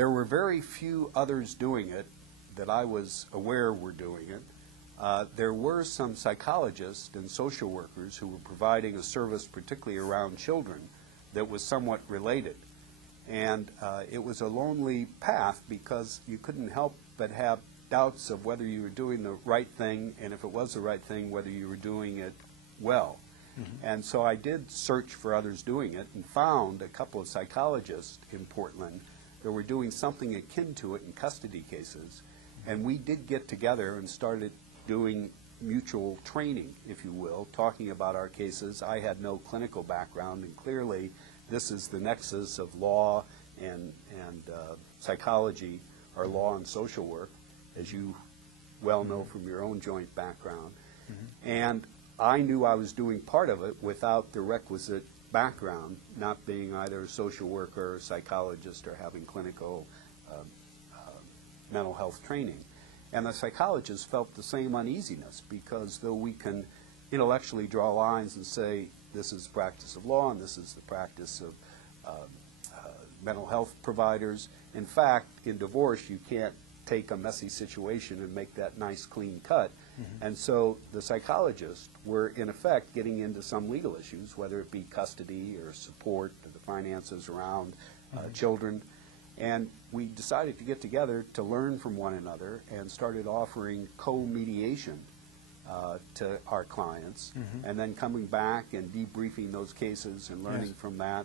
There were very few others doing it that I was aware were doing it. There were some psychologists and social workers who were providing a service, particularly around children, that was somewhat related. And it was a lonely path because you couldn't help but have doubts of whether you were doing the right thing, and if it was the right thing, whether you were doing it well. Mm-hmm. And so I did search for others doing it and found a couple of psychologists in Portland that were doing something akin to it in custody cases. And we did get together and started doing mutual training, if you will, talking about our cases. I had no clinical background, and clearly this is the nexus of law and psychology, or law and social work, as you well know from your own joint background. Mm-hmm. And I knew I was doing part of it without the requisite background, not being either a social worker or a psychologist or having clinical mental health training. And the psychologists felt the same uneasiness, because though we can intellectually draw lines and say this is the practice of law and this is the practice of mental health providers, in fact, in divorce you can't take a messy situation and make that nice clean cut. Mm-hmm. And so the psychologists were in effect getting into some legal issues, whether it be custody or support or the finances around children. And we decided to get together to learn from one another and started offering co-mediation to our clients, mm-hmm. and then coming back and debriefing those cases and learning from that.